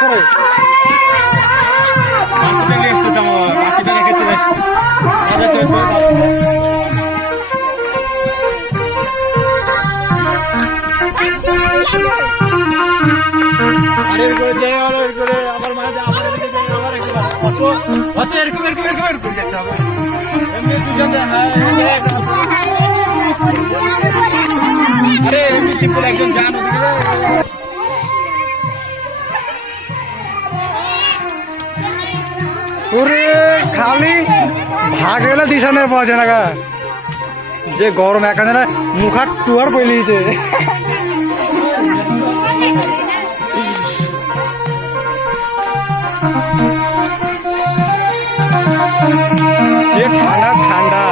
করে একজন জানো পুরে খালি ভাগ হলে দিশা নেই পাওয়া যায় না গা যে গরম এখানে না মুখার টুয়ার বই নিয়েছে ঠান্ডা ঠান্ডা